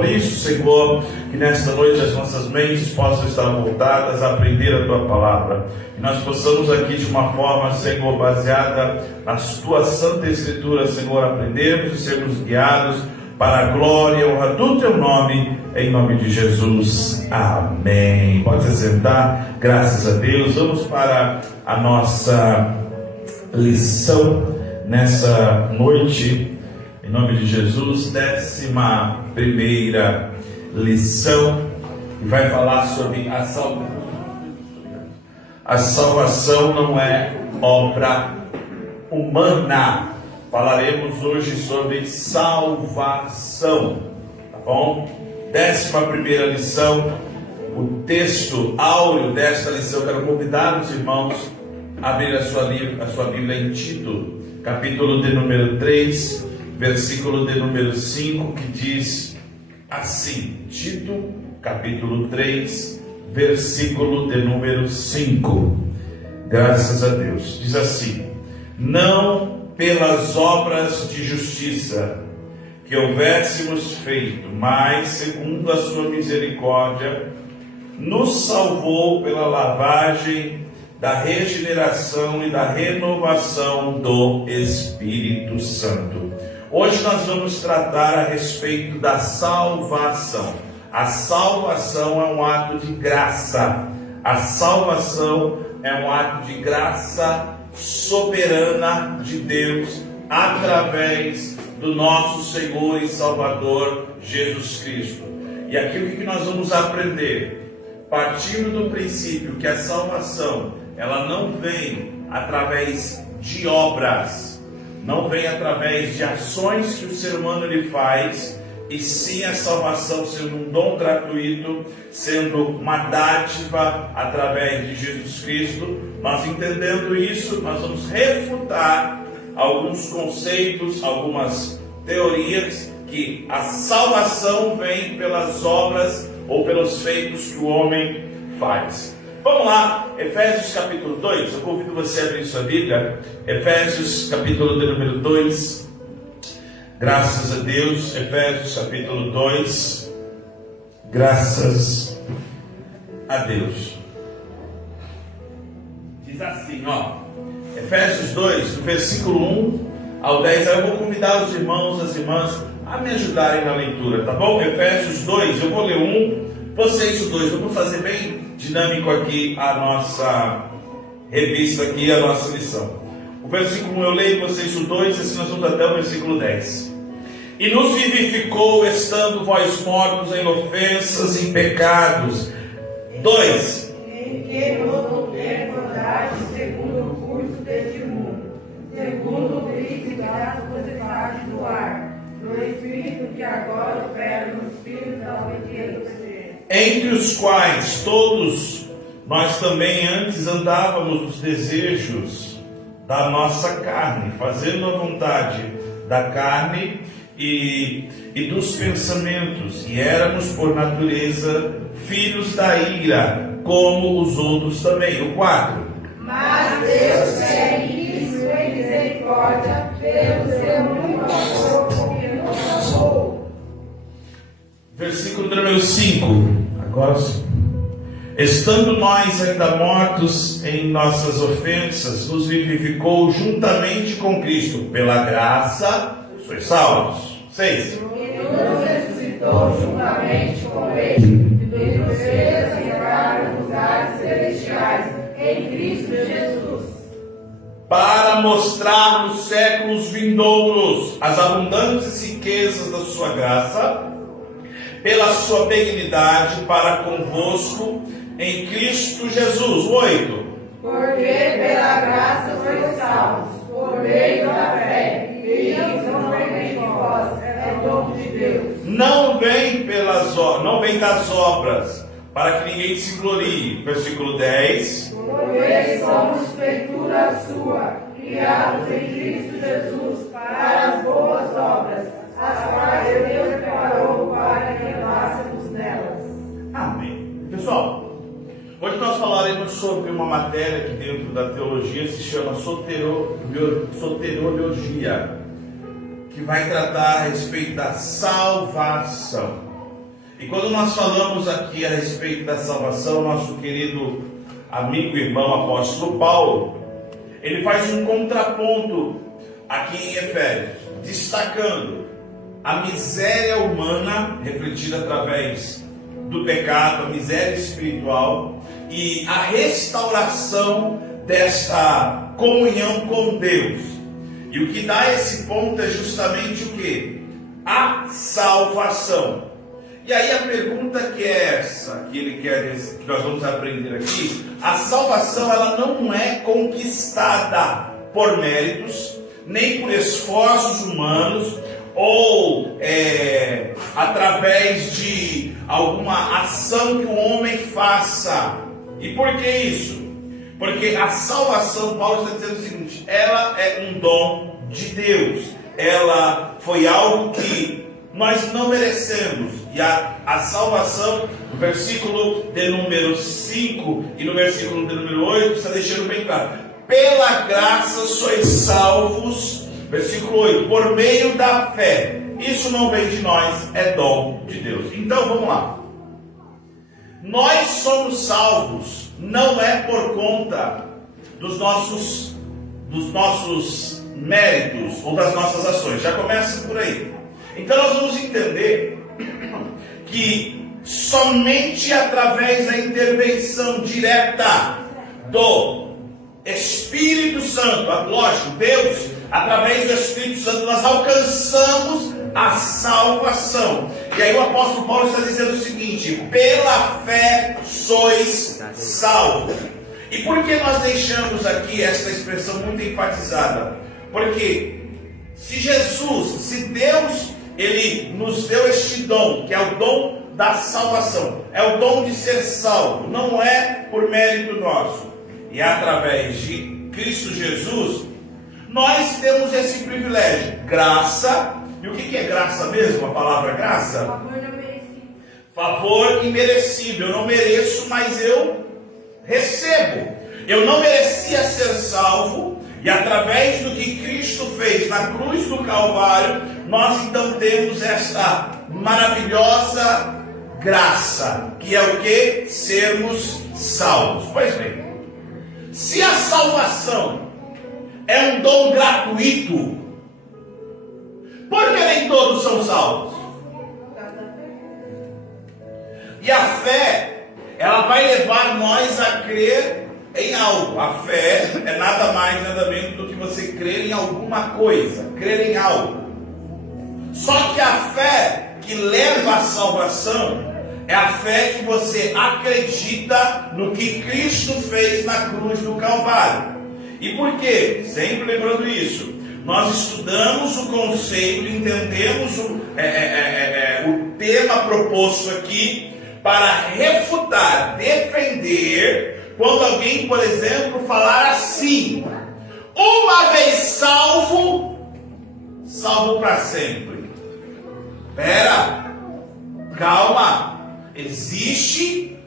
Por isso, Senhor, que nesta noite as nossas mentes possam estar voltadas a aprender a Tua Palavra. Que nós possamos aqui de uma forma, Senhor, baseada nas Tuas Santas Escrituras, Senhor, aprendermos e sermos guiados para a glória e honra do Teu nome, em nome de Jesus. Amém. Pode se sentar, graças a Deus. Vamos para a nossa lição nessa noite, em nome de Jesus, 11ª lição, que vai falar sobre a salvação. A salvação não é obra humana. Falaremos hoje sobre salvação, tá bom? 11ª lição, o texto áureo desta lição. Quero convidar os irmãos a abrir a sua Bíblia em Tito, capítulo de número 3, versículo de número 5, que diz assim. Tito, capítulo 3, versículo de número 5. Graças a Deus. Diz assim: não pelas obras de justiça que houvéssemos feito, mas segundo a sua misericórdia, nos salvou pela lavagem da regeneração e da renovação do Espírito Santo. Hoje nós vamos tratar a respeito da salvação. A salvação é um ato de graça. A salvação é um ato de graça soberana de Deus através do nosso Senhor e Salvador Jesus Cristo. E aqui o que nós vamos aprender? Partindo do princípio que a salvação, ela não vem através de obras, não vem através de ações que o ser humano ele faz, e sim a salvação sendo um dom gratuito, sendo uma dádiva através de Jesus Cristo. Nós entendendo isso, nós vamos refutar alguns conceitos, algumas teorias, que a salvação vem pelas obras ou pelos feitos que o homem faz. Vamos lá, Efésios capítulo 2, eu convido você a abrir sua Bíblia, Efésios capítulo de número 2, graças a Deus, Efésios capítulo 2, graças a Deus. Diz assim, Efésios 2, do versículo 1 ao 10, eu vou convidar os irmãos, as irmãs, a me ajudarem na leitura, tá bom? Efésios 2, eu vou ler 1, vocês o 2, vamos fazer bem dinâmico aqui a nossa revista aqui, a nossa lição. O versículo 1 eu leio, vocês o 2, assim nós vamos até o versículo 10. E nos vivificou, estando vós mortos em ofensas e pecados. 2. Em que no outro tempo andastes segundo o curso deste mundo, segundo o príncipe da potestade do ar, do Espírito que agora opera nos filhos da obediência, entre os quais todos nós também antes andávamos nos desejos da nossa carne, fazendo a vontade da carne e dos pensamentos, e éramos por natureza filhos da ira, como os outros também. O 4. Mas Deus é isso em misericórdia, pelo seu muito amor, porque nos amou. Versículo número 5. Agora sim. Estando nós ainda mortos em nossas ofensas, nos vivificou juntamente com Cristo. Pela graça, sois salvos. 6. E nos ressuscitou juntamente com Ele, e nos fez assentar nos lugares celestiais, em Cristo Jesus, para mostrar nos séculos vindouros as abundantes riquezas da sua graça, pela sua benignidade para convosco em Cristo Jesus. 8. porque pela graça sois salvos, por meio da fé, e isso não vem de vós, é dom de Deus. Não vem das obras, para que ninguém se glorie. Versículo 10. Porque somos feitura sua, criados em Cristo Jesus, para as boas obras, as quais Deus preparou para que andássemos nelas. Amém. Pessoal, hoje nós falaremos sobre uma matéria que dentro da teologia se chama soteriologia, que vai tratar a respeito da salvação. E quando nós falamos aqui a respeito da salvação, nosso querido amigo e irmão apóstolo Paulo, ele faz um contraponto aqui em Efésios, destacando a miséria humana refletida através do pecado, a miséria espiritual e a restauração desta comunhão com Deus. E o que dá esse ponto é justamente o que? A salvação. E aí a pergunta que é essa, que nós vamos aprender aqui, a salvação ela não é conquistada por méritos, nem por esforços humanos, ou através de alguma ação que o homem faça. E por que isso? Porque a salvação, Paulo está dizendo o seguinte, ela é um dom de Deus, ela foi algo que nós não merecemos. E a salvação, no versículo de número 5 e no versículo de número 8, está deixando bem claro: pela graça sois salvos, versículo 8, por meio da fé. Isso não vem de nós, é dom de Deus. Então vamos lá. Nós somos salvos, não é por conta dos nossos méritos ou das nossas ações. Já começa por aí. Então nós vamos entender que somente através da intervenção direta do Espírito Santo, lógico, Deus, através do Espírito Santo, nós alcançamos a salvação. E aí o apóstolo Paulo está dizendo o seguinte: pela fé sois salvos. E por que nós deixamos aqui esta expressão muito enfatizada? Porque se Deus, Ele nos deu este dom, que é o dom da salvação, é o dom de ser salvo, não é por mérito nosso, e é através de Cristo Jesus, nós temos esse privilégio, graça. E o que é graça mesmo? A palavra graça? Favor imerecido. Eu não mereço, mas eu recebo. Eu não merecia ser salvo, e através do que Cristo fez na cruz do Calvário, nós então temos esta maravilhosa graça, que é o que? Sermos salvos. Pois bem, se a salvação é um dom gratuito, por que nem todos são salvos? E a fé, ela vai levar nós a crer em algo. A fé é nada mais, nada menos do que você crer em alguma coisa, crer em algo. Só que a fé que leva à salvação é a fé que você acredita no que Cristo fez na cruz do Calvário. E por quê? Sempre lembrando isso, nós estudamos o conceito, entendemos o tema proposto aqui para refutar, defender, quando alguém, por exemplo, falar assim: uma vez salvo, salvo para sempre. Espera, calma, existe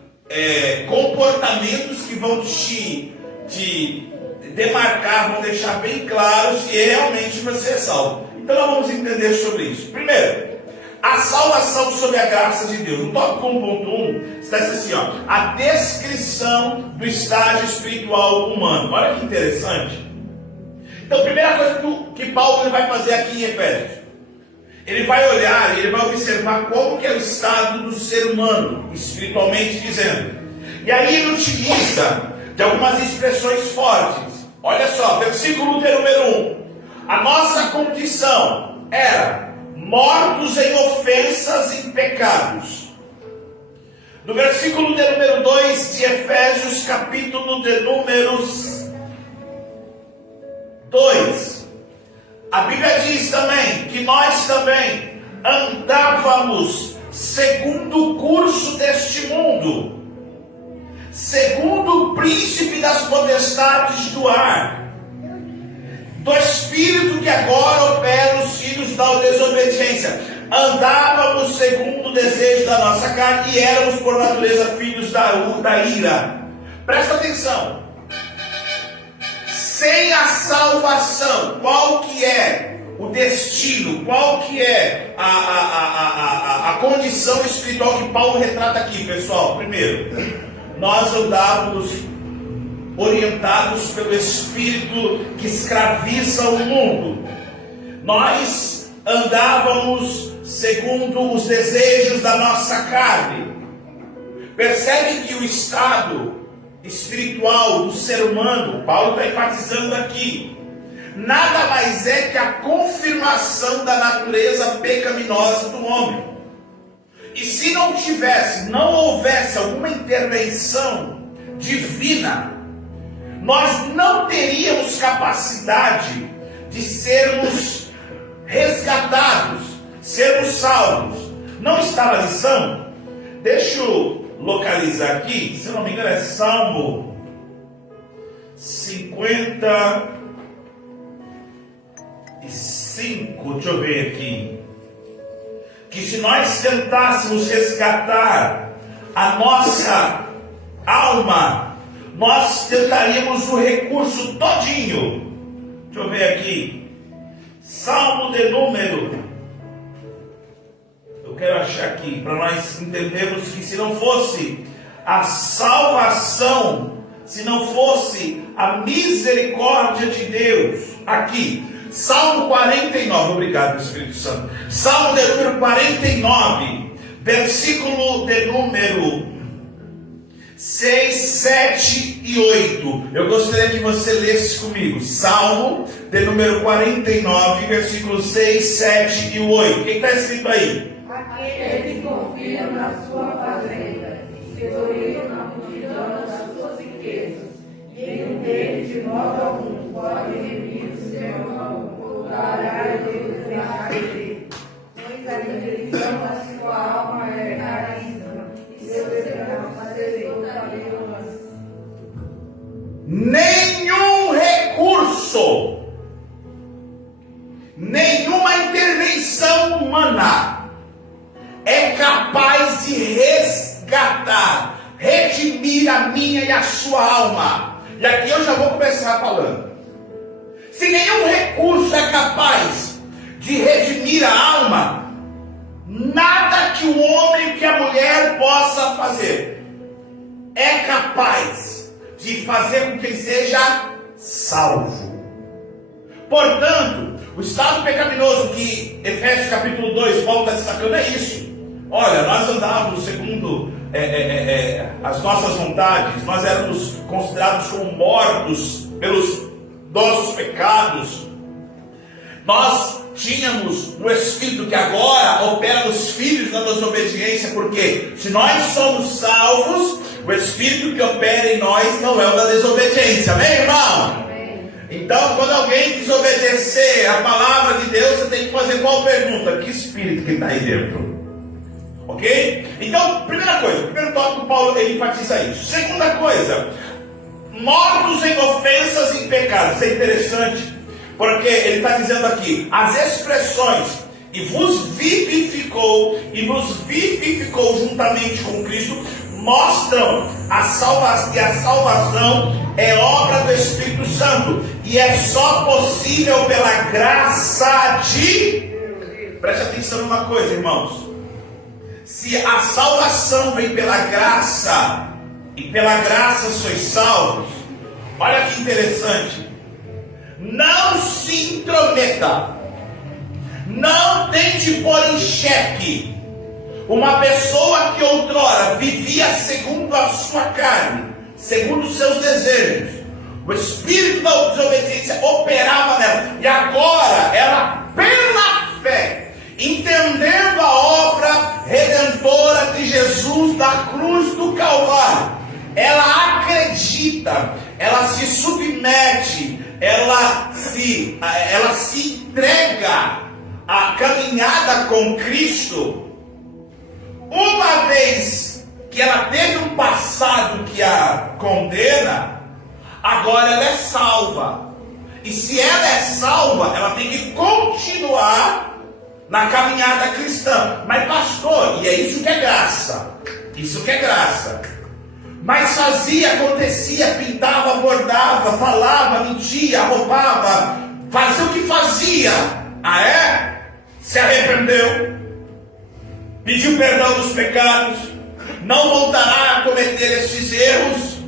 comportamentos que vão te demarcar, vão deixar bem claro se realmente você é salvo. Então nós vamos entender sobre isso. Primeiro, a salvação sob a graça de Deus. No tópico 1.1 está assim, ó, a descrição do estágio espiritual humano. Olha que interessante. Então, a primeira coisa que Paulo vai fazer aqui em Efésios, ele vai olhar, ele vai observar como que é o estado do ser humano, espiritualmente dizendo. E aí ele utiliza de algumas expressões fortes. Olha só, versículo de número 1. A nossa condição era mortos em ofensas e pecados. No versículo de número 2 de Efésios, capítulo de números 2, a Bíblia diz também que nós também andávamos segundo o curso deste mundo, segundo o príncipe das potestades do ar, do espírito que agora opera nos filhos da desobediência. Andávamos segundo o desejo da nossa carne e éramos por natureza filhos da ira. Presta atenção. Sem a salvação, qual que é o destino, qual que é a condição espiritual que Paulo retrata aqui, pessoal? Primeiro, nós andávamos orientados pelo espírito que escraviza o mundo. Nós andávamos segundo os desejos da nossa carne. Percebe que o estado espiritual do ser humano, Paulo está enfatizando aqui, nada mais é que a confirmação da natureza pecaminosa do homem. E se não houvesse alguma intervenção divina, nós não teríamos capacidade de sermos resgatados, sermos salvos. Não está na lição? Deixa eu localizar aqui, se eu não me engano é Salmo 55, deixa eu ver aqui, que se nós tentássemos resgatar a nossa alma, nós tentaríamos o recurso todinho. Deixa eu ver aqui, Salmo de número, eu quero achar aqui, para nós entendermos que se não fosse a salvação, se não fosse a misericórdia de Deus, aqui, Salmo 49, obrigado Espírito Santo, Salmo de número 49, versículo de número 6, 7 e 8, eu gostaria que você lesse comigo, Salmo de número 49, versículos 6, 7 e 8, o que está escrito aí? Aqueles que confiam na sua fazenda, se gloriam na multidão das suas riquezas, e nenhum deles de modo algum pode remir o seu irmão, ou dará Deus deixar de ter. Pois a direção da sua alma é caríssima, e seu esperança aceitou tabelas. Nenhum recurso, nenhuma intervenção humana é capaz de resgatar, redimir a minha e a sua alma. E aqui eu já vou começar falando. Se nenhum recurso é capaz de redimir a alma, nada que o homem, que a mulher possa fazer é capaz de fazer com que ele seja salvo. Portanto, o estado pecaminoso que Efésios capítulo 2, Paulo está destacando é isso. Olha, nós andávamos segundo as nossas vontades, nós éramos considerados como mortos pelos nossos pecados. Nós tínhamos o Espírito que agora opera nos filhos da desobediência, porque se nós somos salvos, o Espírito que opera em nós não é o da desobediência, amém, irmão? Então, quando alguém desobedecer a palavra de Deus, você tem que fazer qual pergunta? Que espírito que está aí dentro? Ok? Então, primeira coisa, primeiro tópico, Paulo ele enfatiza isso. Segunda coisa, mortos em ofensas e pecados. Isso é interessante, porque ele está dizendo aqui, as expressões e vos vivificou e nos vivificou juntamente com Cristo, mostram a salvação é obra do Espírito Santo e é só possível pela graça de Deus. Preste atenção numa coisa, irmãos. Se a salvação vem pela graça e pela graça sois salvos, olha que interessante. Não se intrometa, não tente pôr em xeque uma pessoa que outrora vivia segundo a sua carne, segundo os seus desejos. O espírito da desobediência operava nela, e agora ela, pela fé, entendendo a obra redentora de Jesus da cruz do Calvário, ela acredita, ela se submete, ela se entrega à caminhada com Cristo. Uma vez que ela teve um passado que a condena, agora ela é salva. E se ela é salva, ela tem que continuar na caminhada cristã. Mas pastor, e é isso que é graça. Isso que é graça. Mas fazia, acontecia, pintava, bordava, falava, mentia, roubava, fazia o que fazia. Ah, é? Se arrependeu, pediu perdão dos pecados, não voltará a cometer estes erros,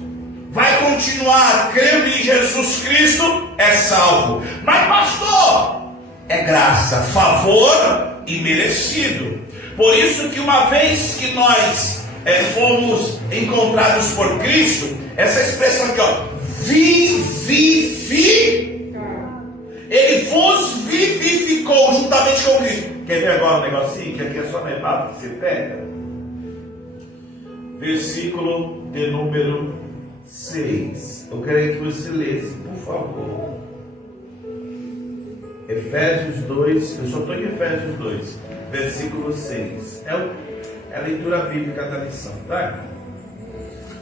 vai continuar crendo em Jesus Cristo, é salvo. Mas pastor, é graça, favor e merecido. Por isso que uma vez que nós fomos encontrados por Cristo, essa expressão aqui, ó, Ele vos vivificou juntamente com Cristo. Quer ver agora um negocinho? Que aqui é só na etapa que você pega. Versículo de número 6. Eu queria que você lesse, por favor. Efésios 2. Eu só estou em Efésios 2, versículo 6. É a leitura bíblica da lição, tá?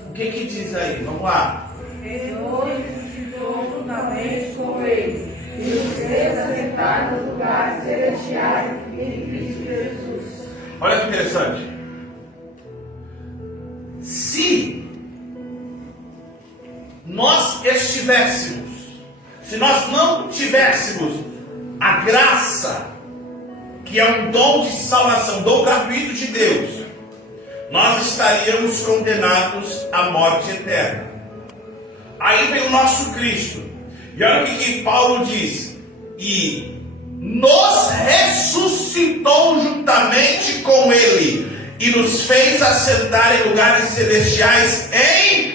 O que diz aí? Vamos lá. Ele hoje suscitou juntamente com ele e nos fez assentar nos lugares celestiais em Cristo Jesus. Olha que interessante. Se nós estivéssemos, se nós não tivéssemos a graça, que é um dom de salvação, dom gratuito de Deus, nós estaríamos condenados à morte eterna. Aí vem o nosso Cristo. E olha o que Paulo diz: e nos ressuscitou juntamente com Ele, e nos fez assentar em lugares celestiais em...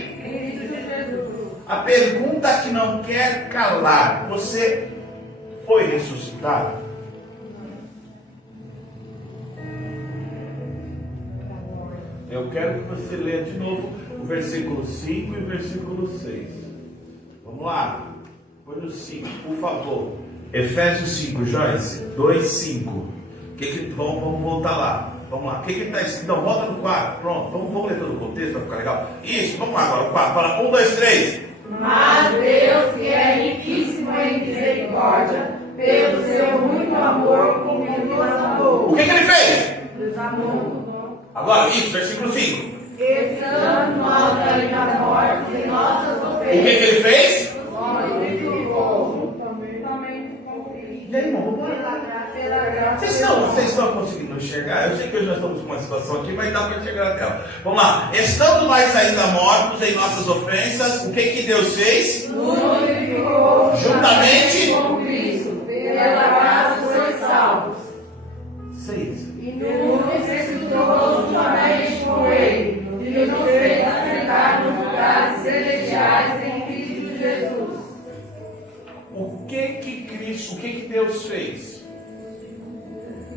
A pergunta que não quer calar: você foi ressuscitado? Eu quero que você leia de novo o versículo 5 e o versículo 6. Vamos lá. Põe no 5, por favor. Efésios 5, Joyce. 2, 5. Vamos voltar lá. Vamos lá. O que está escrito? Não, volta no 4. Pronto. Vamos ler todo o contexto para ficar legal. Isso, vamos lá agora. O 4. Fala 1, 2, 3. Mas Deus, que é riquíssimo em misericórdia, pelo seu muito amor com que nos amou. O que ele fez? Nos amou. Agora, isso, versículo 5. Estando nós ainda mortos em nossas O ofensas. que ele fez? E aí, irmão, vamos lá. Vocês estão conseguindo enxergar? Eu sei que hoje nós estamos com uma situação aqui, mas dá para enxergar até ela. Vamos lá. Estando nós ainda mortos em nossas ofensas, o que Deus fez? Nos vivificou juntamente com Cristo. Pela graça sois salvos. 6. E nos ressuscitou juntamente com Ele. E nos fez assentar nos lugares celestiais em Cristo Jesus. O que Deus fez?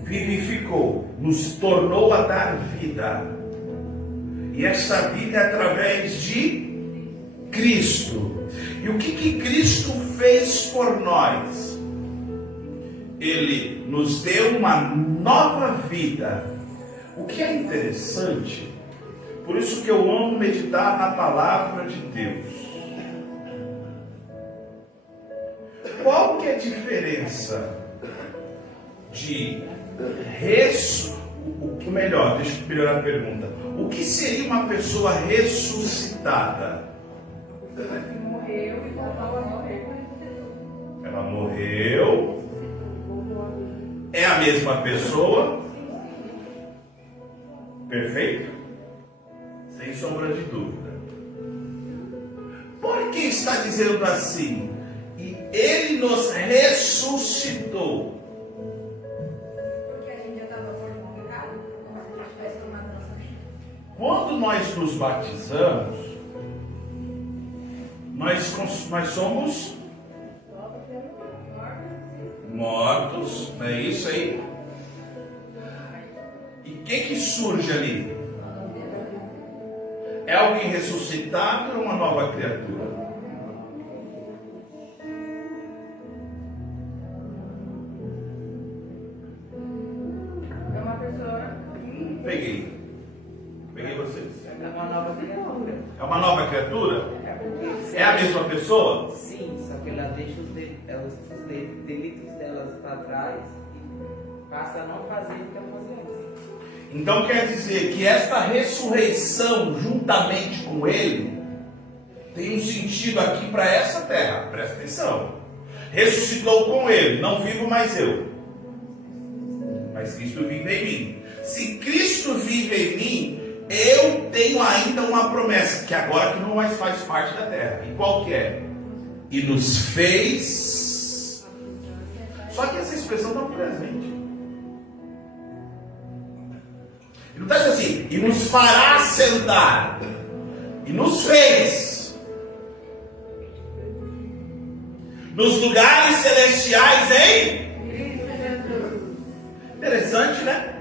Vivificou, nos tornou a dar vida. E essa vida é através de Cristo. E o que Cristo fez por nós? Ele nos deu uma nova vida. O que é interessante, por isso que eu amo meditar na palavra de Deus. Qual que é a diferença de melhor, deixa eu melhorar a pergunta. O que seria uma pessoa ressuscitada? Ela morreu. É a mesma pessoa? Perfeito? Sem sombra de dúvida. Por que está dizendo assim? E Ele nos ressuscitou. Porque a gente já estava morto no pecado, como se a gente tivesse tomado a nossa vida. Quando nós nos batizamos, nós somos mortos, não é isso aí? E o que surge ali? É alguém ressuscitado ou uma nova criatura? É uma pessoa. Peguei vocês. É uma nova criatura. É uma nova criatura? É a mesma pessoa? Sim, só que ela deixa os delitos delas para trás e passa a não fazer o que ela fazia antes. Então quer dizer que esta ressurreição juntamente com Ele tem um sentido aqui para essa terra. Presta atenção. Ressuscitou com Ele, não vivo mais eu. mas Cristo vive em mim. Se Cristo vive em mim, eu tenho ainda uma promessa, que agora que não mais faz parte da terra. E qual que é? E nos fez. Só que essa expressão está no presente. E não está dizendo assim, e nos fará sentar. E nos fez. Nos lugares celestiais em interessante, né?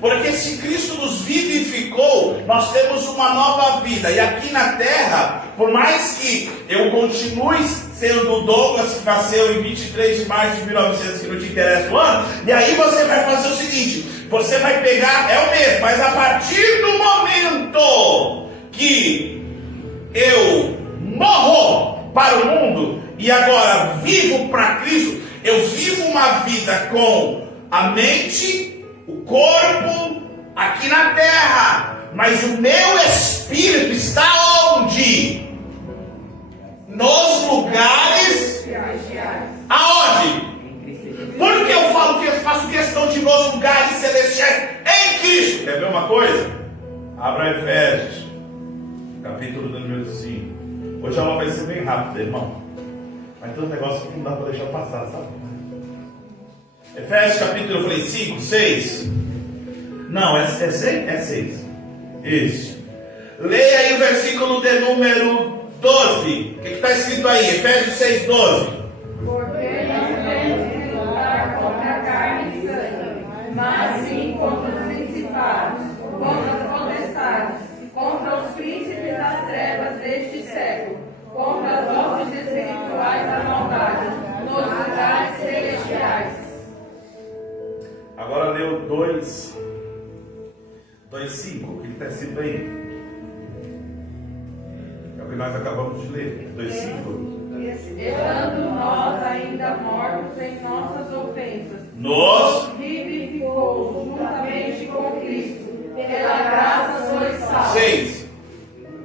Porque se Cristo nos vivificou, nós temos uma nova vida. E aqui na terra, por mais que eu continue sendo o Douglas que nasceu em 23 de março de 1900, que não te interessa o ano, e aí você vai fazer o seguinte, você vai pegar, é o mesmo, mas a partir do momento que eu morro para o mundo, e agora vivo para Cristo, eu vivo uma vida com a mente, o corpo aqui na terra, mas o meu espírito está onde? Nos lugares aonde? Por que eu falo que eu faço questão de nos lugares celestiais em Cristo? Quer ver uma coisa? Abra Efésios, capítulo número 5. Hoje a aula vai ser bem rápida, irmão. Mas tem um negócio que não dá para deixar passar, sabe? Efésios capítulo, eu falei 5, 6. Não, é 6? É 6. Isso. Leia aí o versículo de número 12. O que está escrito aí? Efésios 6, 12. Porque não devemos lutar contra a carne e sangue, mas sim contra os principados, contra as potestades, contra os príncipes das trevas deste século, contra as obras espirituais da maldade, nos lugares celestiais. Agora leu 2, 5. O que está escrito aí? É o que nós acabamos de ler. 2, 5. Estando nós ainda mortos em nossas ofensas, Nos vivificou juntamente com Cristo, pela graça sois salvos. 6.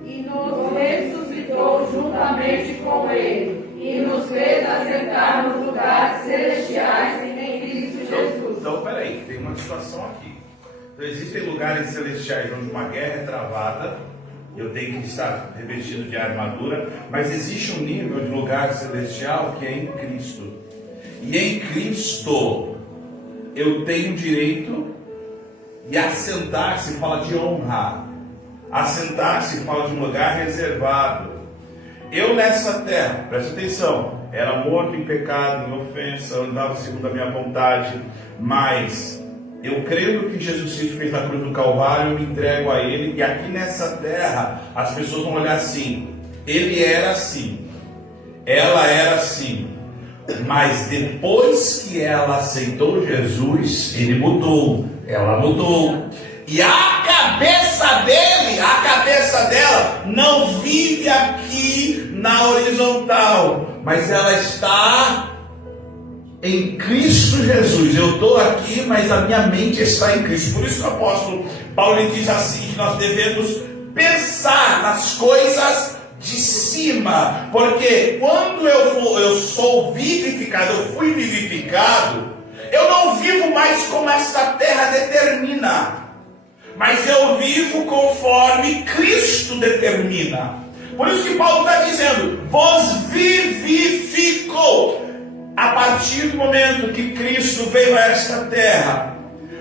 E nos ressuscitou juntamente com Ele, e nos fez assentar nos lugares celestiais em Cristo Jesus. Então, peraí, tem uma situação aqui. Então, existem lugares celestiais onde uma guerra é travada, eu tenho que estar revestido de armadura, mas existe um nível de lugar celestial que é em Cristo. E em Cristo, eu tenho direito de assentar-se, fala de honra. Assentar-se fala de um lugar reservado. Eu nessa terra, presta atenção, era morto em pecado, em ofensa, eu andava segundo a minha vontade, mas eu creio que Jesus Cristo fez na cruz do Calvário, eu me entrego a Ele, e aqui nessa terra, as pessoas vão olhar assim, ele era assim, ela era assim, mas depois que ela aceitou Jesus, ele mudou, ela mudou. E a cabeça dele, a cabeça dela, não vive aqui na horizontal, mas ela está em Cristo Jesus. Eu estou aqui, mas a minha mente está em Cristo. Por isso que o apóstolo Paulo diz assim, que nós devemos pensar nas coisas de cima, porque quando eu sou vivificado, eu fui vivificado, eu não vivo mais como esta terra determina, mas eu vivo conforme Cristo determina. Por isso que Paulo está dizendo, vos vivificou. A partir do momento que Cristo veio a esta terra,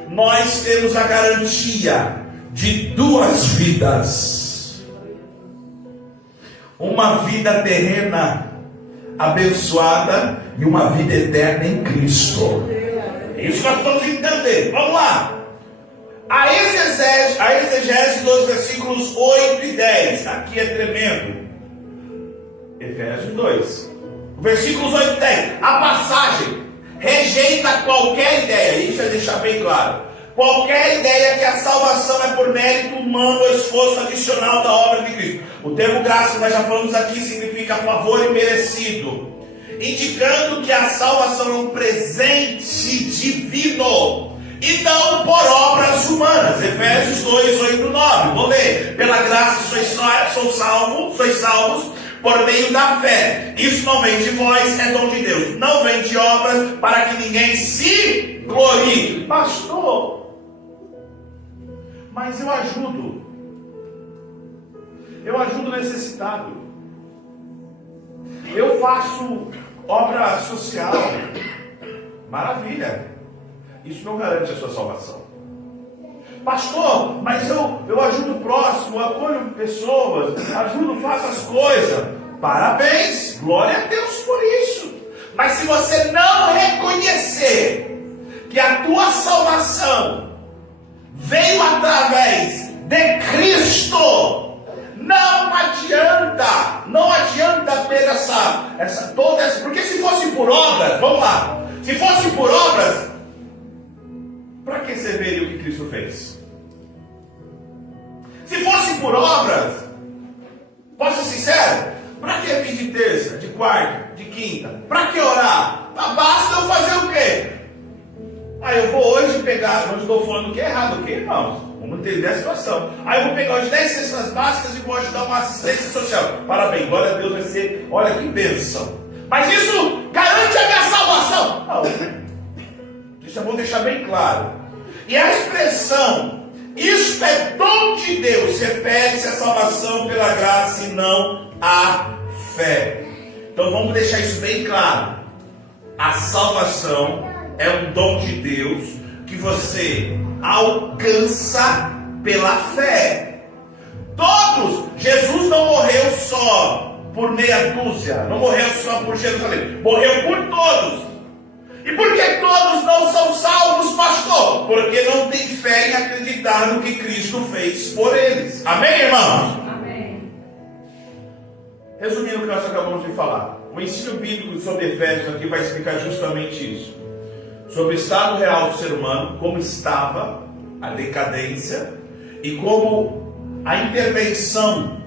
nós temos a garantia de duas vidas. Uma vida terrena abençoada e uma vida eterna em Cristo. É isso que nós estamos entendendo. Vamos lá. A exegese dos versículos 8 e 10. Aqui é tremendo. Efésios 2. Versículos 8 e 10. A passagem rejeita qualquer ideia. Isso é deixar bem claro. Qualquer ideia que a salvação é por mérito humano ou esforço adicional da obra de Cristo. O termo graça, nós já falamos aqui, significa favor imerecido, indicando que a salvação é um presente divino e não por obras humanas. Efésios 2, 8 e 9. Vou ler. Pela graça sois salvos por meio da fé. Isso não vem de vós, é dom de Deus. Não vem de obras, para que ninguém se glorie. Pastor, mas eu ajudo o necessitado, eu faço obra social. Maravilha, isso não garante a sua salvação. Pastor, mas eu ajudo o próximo, apoio pessoas, faço as coisas. Parabéns, glória a Deus por isso. Mas se você não reconhecer que a tua salvação veio através de Cristo, não adianta ter toda essa, porque se fosse por obras, vamos lá, se fosse por obras, para que você veria o que Cristo fez? Se fosse por obras, posso ser sincero, para que vir de terça, de quarta, de quinta? Para que orar? Basta eu fazer o quê? Eu vou hoje pegar, não estou falando que é errado, ok, irmãos? Vamos entender a situação. Eu vou pegar hoje 10 cestas básicas e vou ajudar uma assistência social. Parabéns, glória a Deus, vai ser, olha que bênção. Mas isso garante a minha salvação? Não. Isso eu vou deixar bem claro. E a expressão, isto é dom de Deus, refere-se à salvação pela graça e não à fé. Então vamos deixar isso bem claro. A salvação é um dom de Deus que você alcança pela fé. Todos, Jesus não morreu só por meia dúzia, não morreu só por Jerusalém, morreu por todos. E por que todos não são salvos, pastor? Porque não tem fé em acreditar no que Cristo fez por eles. Amém, irmãos? Amém. Resumindo o que nós acabamos de falar, o ensino bíblico sobre Efésios aqui vai explicar justamente isso. Sobre o estado real do ser humano, como estava a decadência e como a intervenção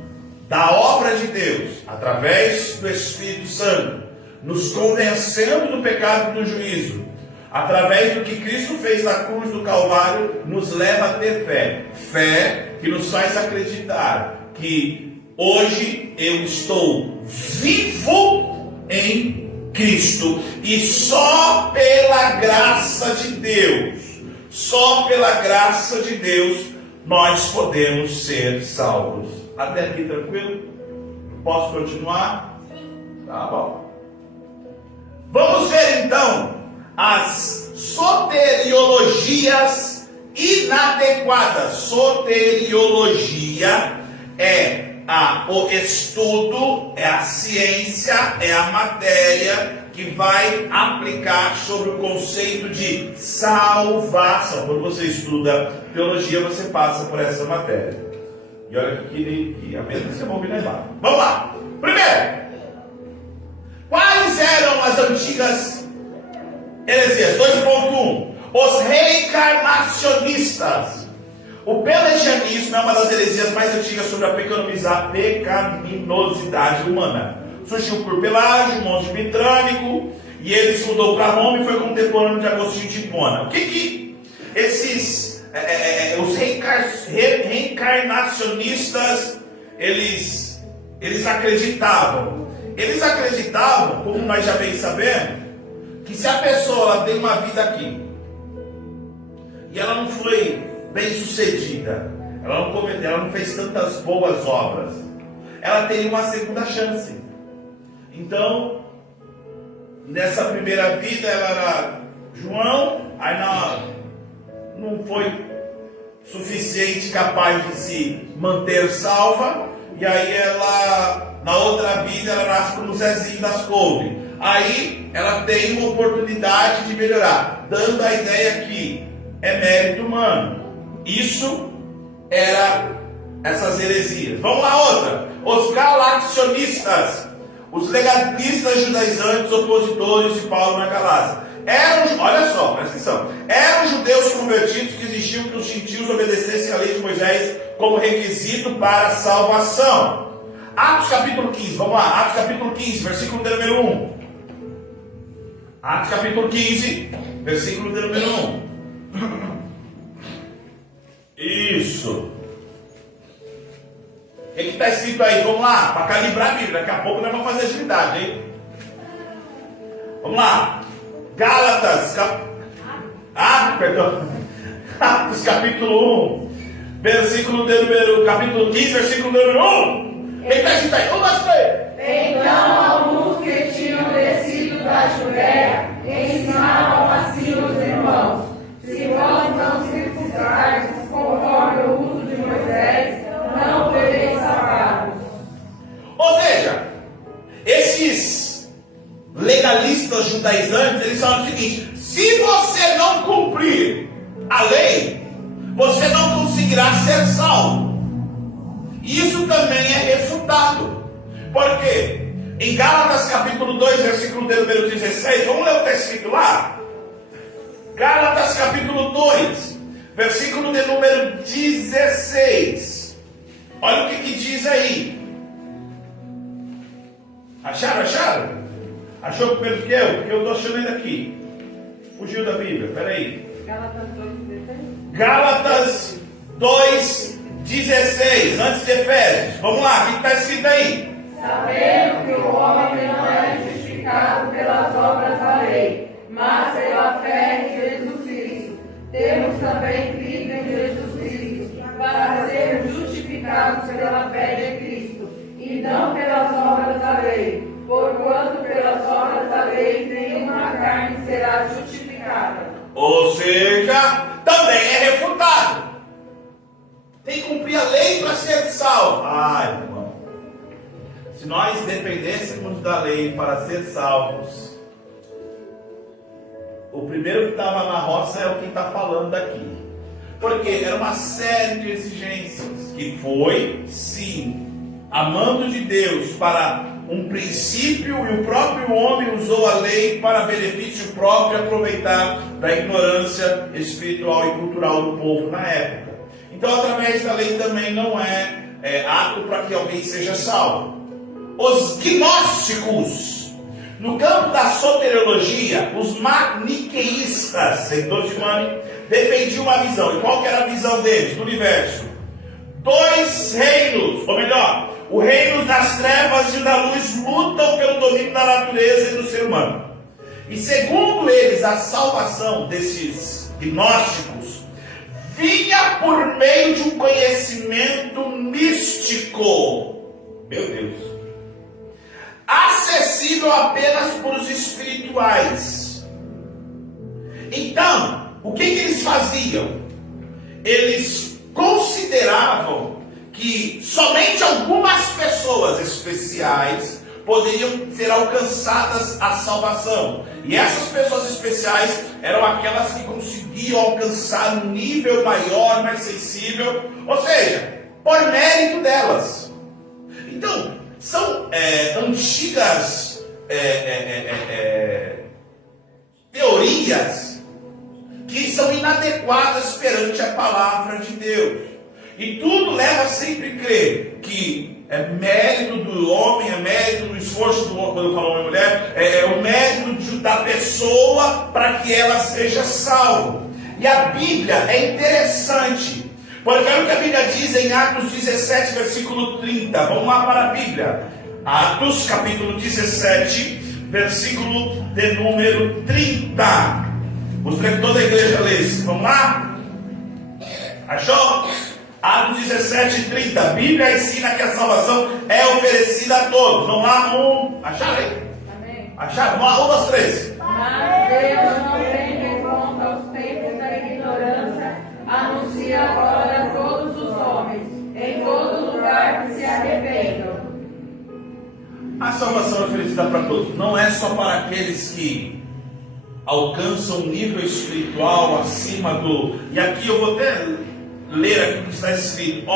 da obra de Deus, através do Espírito Santo, nos convencendo do pecado e do juízo, através do que Cristo fez na cruz do Calvário, nos leva a ter fé. Fé que nos faz acreditar que hoje eu estou vivo em Cristo, e só pela graça de Deus, nós podemos ser salvos. Até aqui tranquilo? Posso continuar? Tá bom. Vamos ver então as soteriologias inadequadas. Soteriologia é o estudo, é a ciência, é a matéria que vai aplicar sobre o conceito de salvação. Quando você estuda teologia, você passa por essa matéria. E olha que a mesma que você vai ouvir levar. Vamos lá. Primeiro, quais eram as antigas heresias? 2.1. Os reencarnacionistas. O pelagianismo é uma das heresias mais antigas sobre a pecaminosidade humana. Surgiu por Pelágio, monge britânico, e ele se mudou para Roma e foi contemporâneo de Agostinho de Hipona. O que esses os reencarnacionistas eles acreditavam? Eles acreditavam, como nós já bem sabemos, que se a pessoa ela tem uma vida aqui e ela não foi bem sucedida, ela não fez tantas boas obras, ela teria uma segunda chance. Então, nessa primeira vida ela era João, aí não foi suficiente capaz de se manter salva, e aí ela, na outra vida, ela nasce como Zezinho das Couves. Aí ela tem uma oportunidade de melhorar, dando a ideia que é mérito humano. Isso era essas heresias. Vamos lá, outra. Os galacionistas, os legalistas judaizantes, opositores de Paulo na Galácia. Olha só, presta atenção. Eram judeus convertidos que exigiam que os gentios obedecessem a lei de Moisés como requisito para a salvação. Atos capítulo 15, vamos lá. Atos capítulo 15, versículo número 1. Atos capítulo 15, versículo número 1. Isso. O que está escrito aí? Vamos lá, para calibrar a Bíblia. Daqui a pouco nós vamos fazer agilidade, hein? Vamos lá. Gálatas, Atos capítulo 1, versículo de número, capítulo 15, versículo número 1. O que está escrito aí? 1, 2, 3. Então alguns que tinham descido da Judéia ensinavam assim os irmãos: se vós não circuncidardes conforme o uso de Moisés, não tereis salvados. Ou seja, esses legalistas judaizantes, eles falam o seguinte: se você não cumprir a lei, você não conseguirá ser salvo. Isso também é refutado. Por quê? Em Gálatas capítulo 2, versículo de número 16, vamos ler o que está escrito lá? Gálatas capítulo 2, versículo de número 16. Olha o que diz aí. Acharam? Achou primeiro que eu? Porque eu estou achando ele aqui. Fugiu da Bíblia, peraí. Gálatas 2,16, antes de Efésios. Vamos lá, o que está escrito aí? Sabendo que o homem não é justificado pelas obras da lei, mas pela fé em Jesus Cristo. Temos também crido em Jesus Cristo, para sermos justificados pela fé de Cristo, e não pelas obras da lei, porquanto pelas obras da lei nenhuma carne será justificada. Ou seja, também é refutado. Tem que cumprir a lei para ser salvo. Ai, irmão. Se nós dependêssemos da lei para ser salvos, o primeiro que estava na roça é o que está falando daqui. Porque era uma série de exigências que foi, sim, amando de Deus para um princípio, e o próprio homem usou a lei para benefício próprio, aproveitar da ignorância espiritual e cultural do povo na época. Então, através da lei também não é ato para que alguém seja salvo. Os gnósticos, no campo da soteriologia, os maniqueístas, seguidores de Mani, defendiam uma visão. E qual que era a visão deles do universo? Dois reinos, ou melhor, o reino das trevas e o da luz lutam pelo domínio da natureza e do ser humano. E segundo eles, a salvação desses gnósticos vinha por meio de um conhecimento místico. Meu Deus. Acessível apenas para os espirituais. Então, o que eles faziam? Eles consideravam que somente algumas pessoas especiais poderiam ser alcançadas a salvação. E essas pessoas especiais eram aquelas que conseguiam alcançar um nível maior, mais sensível, ou seja, por mérito delas. Então, são antigas teorias que são inadequadas perante a palavra de Deus. E tudo leva sempre a crer que é mérito do homem, é mérito do esforço do homem, quando eu falo homem e mulher, é o mérito da pessoa para que ela seja salva. E a Bíblia é interessante, porque olha o que a Bíblia diz em Atos 17, versículo 30. Vamos lá para a Bíblia. Atos, capítulo 17, versículo de número 30. Os diretores da igreja lê isso. Vamos lá? Achou? Atos 17, 30. A Bíblia ensina que a salvação é oferecida a todos. Vamos lá? Acharam aí? Amém. Acharam? Vamos lá? 1, 2, 3. Mas Deus não tendo em conta os tempos da ignorância, anuncia agora a todos os homens, em todo lugar, que se arrependam. A salvação é oferecida para todos. Não é só para aqueles que alcançam um nível espiritual acima do... E aqui eu vou até ler aqui o que está escrito.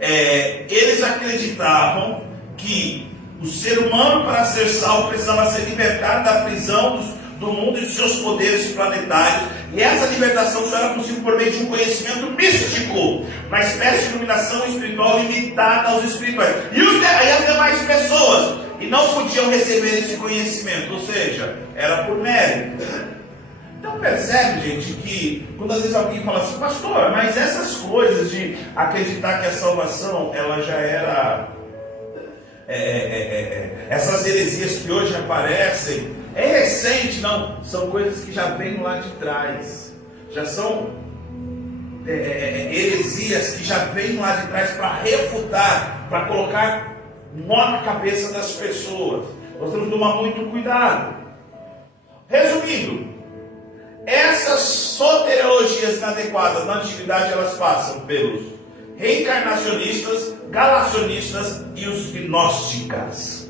Eles acreditavam que o ser humano, para ser salvo, precisava ser libertado da prisão do mundo e dos seus poderes planetários. E essa libertação só era possível por meio de um conhecimento místico, uma espécie de iluminação espiritual limitada aos espirituais. E as demais pessoas, e não podiam receber esse conhecimento, ou seja, era por mérito. Então percebe, gente, que quando às vezes alguém fala assim, pastor, mas essas coisas de acreditar que a salvação ela já era, essas heresias que hoje aparecem, é recente, não, são coisas que já vêm lá de trás, já são heresias que já vêm lá de trás para refutar, para colocar nó na cabeça das pessoas. Nós temos que tomar muito cuidado. Resumindo, essas soteriologias inadequadas na antiguidade, elas passam pelos reencarnacionistas, galacionistas e os gnósticas.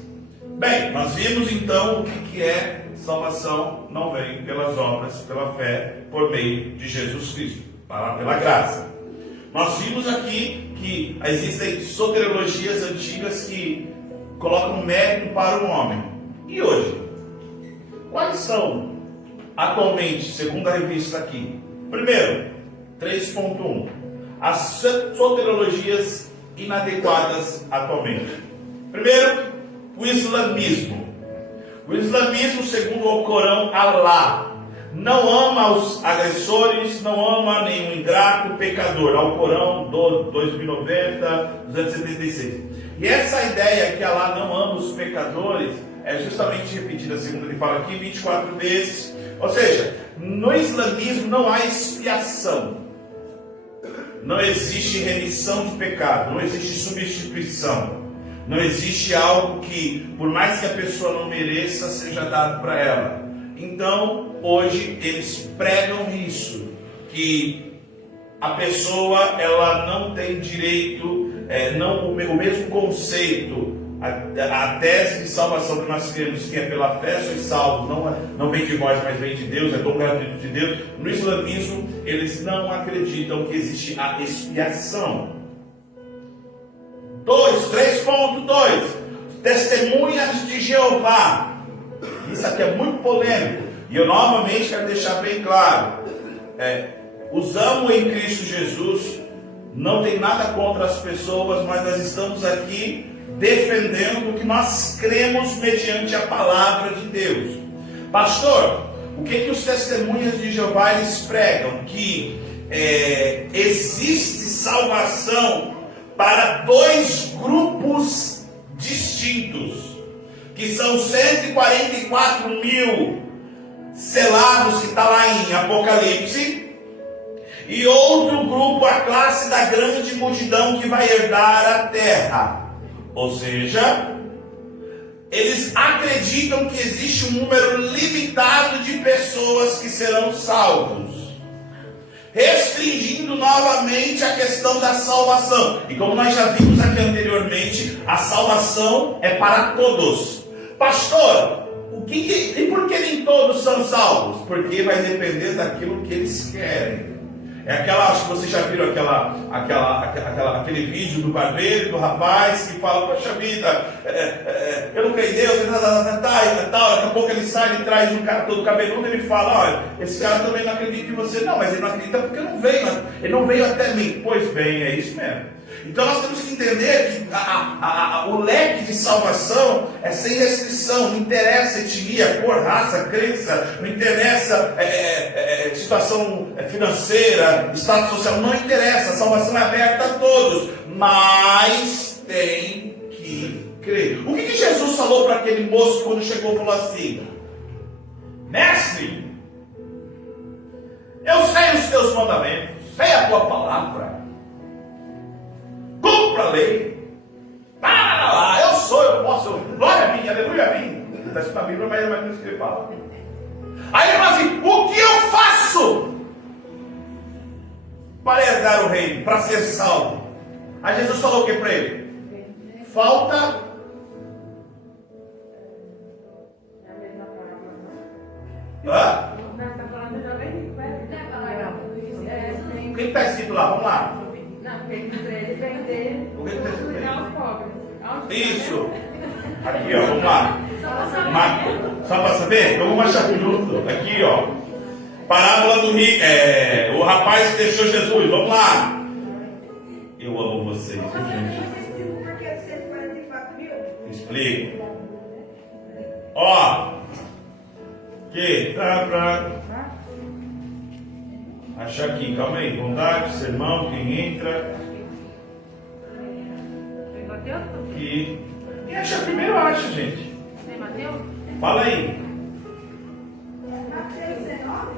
Bem, nós vimos então o que é salvação não vem pelas obras, pela fé, por meio de Jesus Cristo, pela graça. Nós vimos aqui que existem soteriologias antigas que colocam mérito para o homem. E hoje? Quais são, atualmente, segundo a revista aqui? Primeiro, 3.1. As soteriologias inadequadas atualmente. Primeiro, o islamismo. O islamismo, segundo o Corão, Allah não ama os agressores, não ama nenhum ingrato, pecador. Ao Corão 2090, 276. E essa ideia que Allah não ama os pecadores é justamente repetida, segundo ele fala aqui, 24 vezes. Ou seja, no islamismo não há expiação. Não existe remissão de pecado, não existe substituição. Não existe algo que, por mais que a pessoa não mereça, seja dado para ela. Então, hoje, eles pregam isso, que a pessoa ela não tem direito, o mesmo conceito, a tese de salvação que nós temos, que é pela fé sois salvos, não vem de vós, mas vem de Deus, é dom gratuito de Deus. No islamismo, eles não acreditam que existe a expiação. 3.2 Testemunhas de Jeová. Isso aqui é muito polêmico, e eu novamente quero deixar bem claro, os amo em Cristo Jesus, não tem nada contra as pessoas, mas nós estamos aqui defendendo o que nós cremos mediante a palavra de Deus. Pastor, o que os testemunhas de Jeová eles pregam? Que existe salvação para dois grupos distintos, que são 144 mil selados, que está lá em Apocalipse, e outro grupo, a classe da grande multidão que vai herdar a terra. Ou seja, eles acreditam que existe um número limitado de pessoas que serão salvos, restringindo novamente a questão da salvação. E como nós já vimos aqui anteriormente, a salvação é para todos. Pastor, e por que nem todos são salvos? Porque vai depender daquilo que eles querem. Acho que vocês já viram aquele vídeo do barbeiro, do rapaz que fala, poxa vida, eu não creio em Deus, daqui a pouco ele sai e traz um cara todo cabeludo e ele fala, olha, esse cara também não acredita em você. Não, mas ele não acredita porque ele não veio até mim. Pois bem, é isso mesmo. Então nós temos que entender que o leque de salvação é sem restrição, não interessa etnia, cor, raça, crença, não interessa situação financeira, status social, não interessa, a salvação é aberta a todos, mas tem que crer. O que Jesus falou para aquele moço quando chegou e falou assim: mestre, eu sei os teus mandamentos, sei a tua palavra, cumpra a lei. Eu posso, glória a mim, aleluia a mim. Está escrito na Bíblia, mas é mais isso que ele fala. Aí ele fala assim: o que eu faço para herdar o reino, para ser salvo? Aí Jesus falou o que para ele? Falta. Hã? O que está escrito lá? Vamos lá. O que está escrito aí? Isso. Aqui, ó, vamos lá. Só para saber? Então vamos achar junto. Aqui, ó. Parábola do rico. O rapaz que deixou Jesus. Vamos lá. Eu amo vocês, gente. Explico. Ó. Que Achar aqui, calma aí. Bondade, sermão, quem entra. Tem Mateus? E quem achar primeiro acha, gente. Tem Mateus? Fala aí. Mateus 19?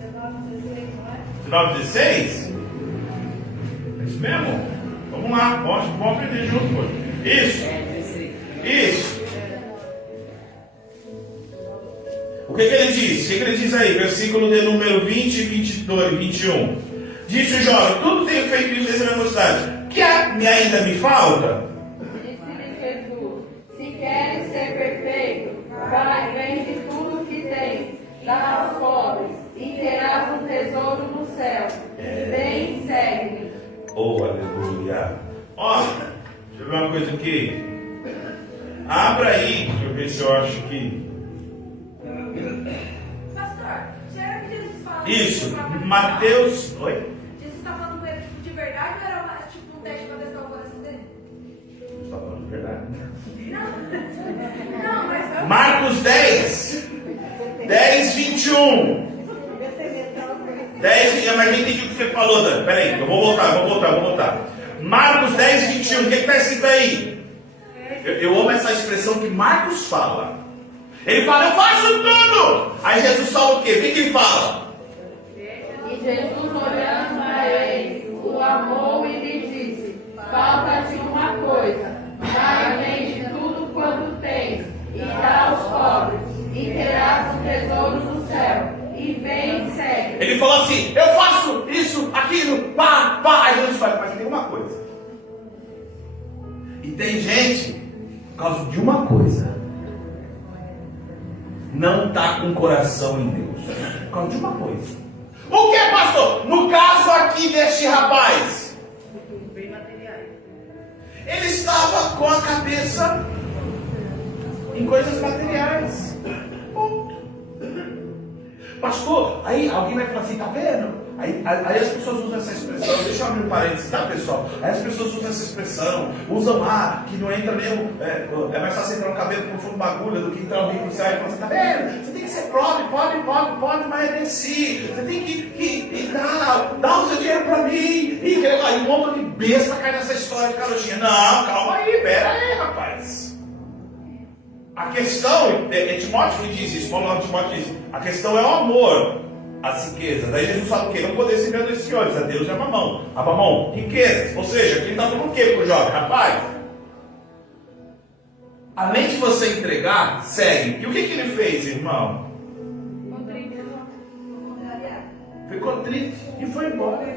19, 16, não é? 19, 16? É isso mesmo? Vamos lá, vamos aprender junto, pô. Isso, isso. O que ele diz? O que ele diz aí? Versículo de número 20, 22, 21. Disse o jovem: tudo tenho feito isso desde a minha mocidade. Que ainda me falta? Disse-lhe Jesus: se queres ser perfeito, vai, vende tudo o que tens, dá aos pobres, e terás um tesouro no céu. E vem, segue-me. Oh, aleluia. Ó, deixa eu ver uma coisa aqui. Abra aí, deixa eu ver se eu acho que. Pastor, será que Jesus fala? Isso, Mateus. Oi? Jesus está falando com ele tipo, de verdade ou era tipo um teste para testar o coração dele? Você está falando de verdade? Não, mas. Marcos 10, 10, 21. 10, mas nem entendi o que você falou, Dan. Peraí, eu vou voltar. Marcos 10, 21. O que está escrito aí? Eu amo essa expressão que Marcos fala. Ele fala: eu faço tudo. Aí Jesus fala o quê? O que ele fala? E Jesus, olhando para eles, o amou e lhe disse: falta-te uma coisa, vai, vende tudo quanto tens, e dá aos pobres, e terás um tesouro no céu, e vem, segue. Ele falou assim: eu faço isso, aquilo, pá. Aí Jesus fala: mas tem uma coisa. E tem gente, por causa de uma coisa, não está com o coração em Deus. Por causa de uma coisa. O que, pastor? No caso aqui deste rapaz, Bem materiais. ele estava com a cabeça em coisas materiais. Ponto. Pastor, aí alguém vai falar assim: tá vendo? Aí as pessoas usam essa expressão. Deixa eu abrir um parênteses, tá, pessoal? Aí as pessoas usam essa expressão, usam que não entra mesmo. É mais fácil entrar um cabelo com fundo bagulho do que entrar um rico no céu e falar assim: tá vendo? Você tem que ser pobre, mas é si. Você tem que dar o seu dinheiro pra mim. E aí um monte de besta cai nessa história de carochinha. Não, calma aí, pera aí, rapaz. A questão, Timóteo que diz isso, Paulo Timóteo diz: a questão é o amor. As riquezas. Daí Jesus fala o quê? Não poder servir a dois senhores, a Deus e a mamão. A mamão, riquezas. Ou seja, aqui ele está dando o quê para o jovem? Rapaz, além de você entregar, segue. E o que ele fez, irmão? Ficou triste e foi embora.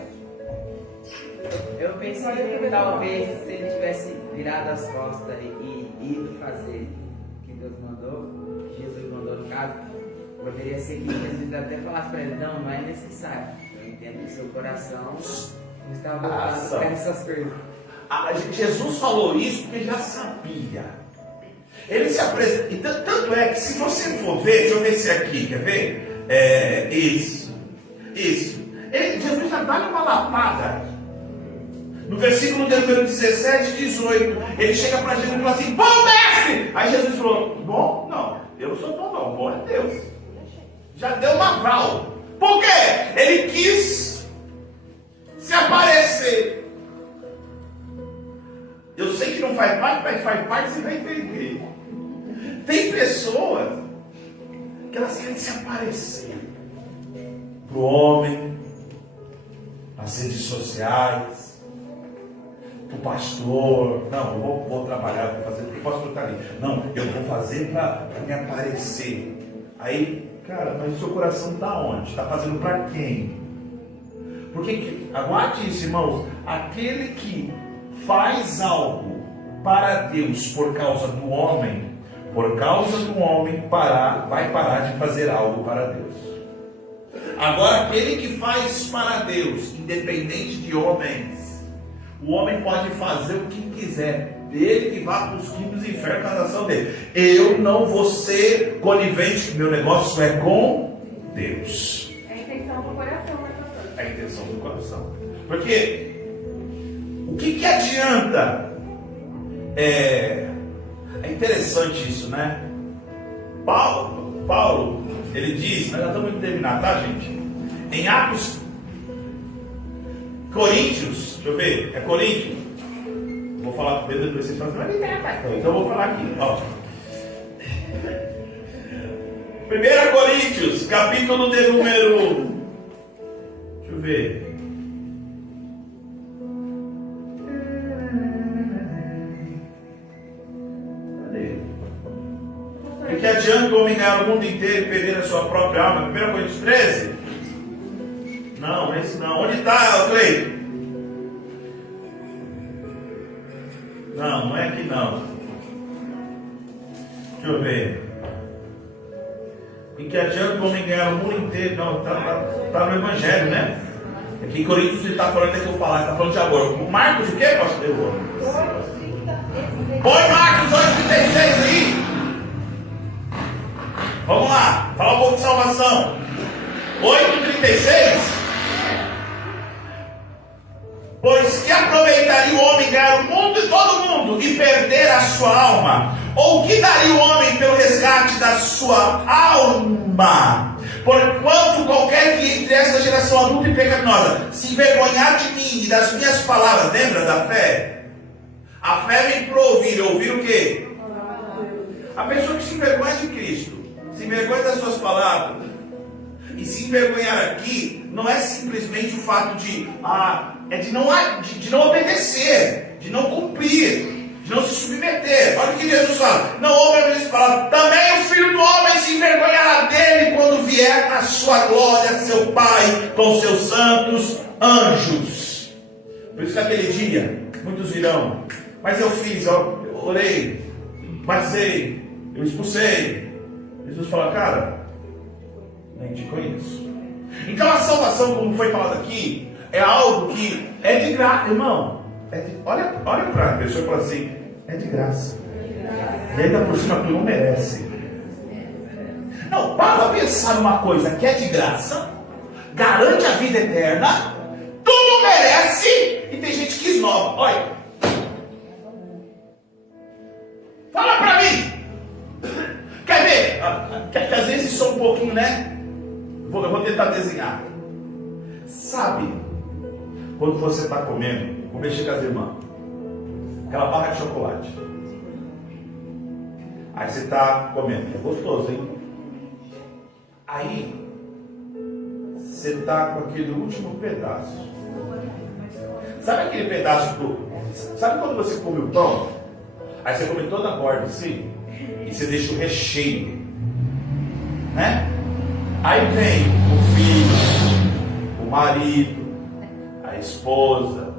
Eu pensei que talvez se ele tivesse virado as costas e ido fazer o que Deus mandou, que Jesus mandou no caso, poderia ser que Jesus até falasse para ele: não é necessário. Eu entendo que seu coração não estava voltado para essas coisas. Jesus falou isso porque já sabia. Ele se apresenta. E tanto é que, se você for ver, deixa eu ver se aqui, quer ver? Isso. Jesus já dá uma lapada. No versículo de número 17 e 18, ele chega para Jesus e fala assim: bom mestre! Aí Jesus falou: bom? Não, eu não sou bom, não. Bom é Deus. Já deu uma aval. Por quê? Ele quis se aparecer. Eu sei que não faz parte, mas faz parte, você vai entender. Tem pessoas que elas querem se aparecer para o homem, nas redes sociais, para o pastor. Não, eu vou trabalhar, vou fazer, o pastor está ali. Não, eu vou fazer para me aparecer. Aí, cara, mas o seu coração está onde? Está fazendo para quem? Porque, aguarde isso, irmãos, aquele que faz algo para Deus por causa do homem, vai parar de fazer algo para Deus. Agora, aquele que faz para Deus, independente de homens, o homem pode fazer o que quiser, dele que vá para os quintos infernos na nação dele. Eu não vou ser conivente, meu negócio é com Deus. É a intenção do coração, né, pastor? A intenção do coração. Porque o que adianta? É interessante isso, né? Paulo, ele diz, nós já estamos indo terminar, tá, gente? Em Atos, Coríntios, deixa eu ver, é Coríntios. Vou falar com Pedro, depois vocês falam, mas não é, pastor. Então eu vou falar aqui, ó. 1 Coríntios, capítulo de número. Deixa eu ver. E que adianta o homem ganhar o mundo inteiro e perder a sua própria alma? 1 Coríntios 13? Não, esse não. Onde está, Cleiton? Não, não é aqui não. Deixa eu ver. E que adianta o homem ganhar o mundo inteiro? Não, está no Evangelho, né? Aqui em Coríntios ele está falando, que eu falar, está falando de agora. O Marcos, o que é, pastor? Põe Marcos 8,36 aí. Vamos lá, fala um pouco de salvação. 8,36. Pois que aproveitaria o homem ganhar o mundo e todo mundo e perder a sua alma? Ou que daria o homem pelo resgate da sua alma? Porquanto qualquer que entre essa geração adulta e pecaminosa se envergonhar de mim e das minhas palavras, lembra da fé? A fé vem para ouvir o quê? A pessoa que se envergonha de Cristo, se envergonha das suas palavras, e se envergonhar aqui, não é simplesmente o fato de não obedecer, de não cumprir, de não se submeter. Olha o que Jesus fala: não ouve as minhas palavras, também o Filho do Homem se envergonhará dele quando vier a sua glória, seu Pai, com seus santos anjos. Por isso que aquele dia, muitos virão, mas eu fiz, eu orei, batizei, eu expulsei. Jesus fala, cara, nem te conheço. Então a salvação, como foi falado aqui, é algo que é de graça, irmão. Olha para a pessoa e fala assim, é de graça. E ainda por cima tu não merece. Não, para pensar numa coisa que é de graça, garante a vida eterna, tu não merece, e tem gente que esnoba. Olha, fala para mim. Quer ver? Que às vezes sou um pouquinho, né? Eu vou tentar desenhar. Sabe, quando você está comendo, vou mexer com as irmãs, aquela barra de chocolate. Aí você está comendo, é gostoso, hein? Aí você está com aquele último pedaço. Sabe aquele pedaço do. Sabe quando você come o pão? Aí você come toda a borda assim, e você deixa o recheio, né? Aí vem o filho, o marido, a esposa,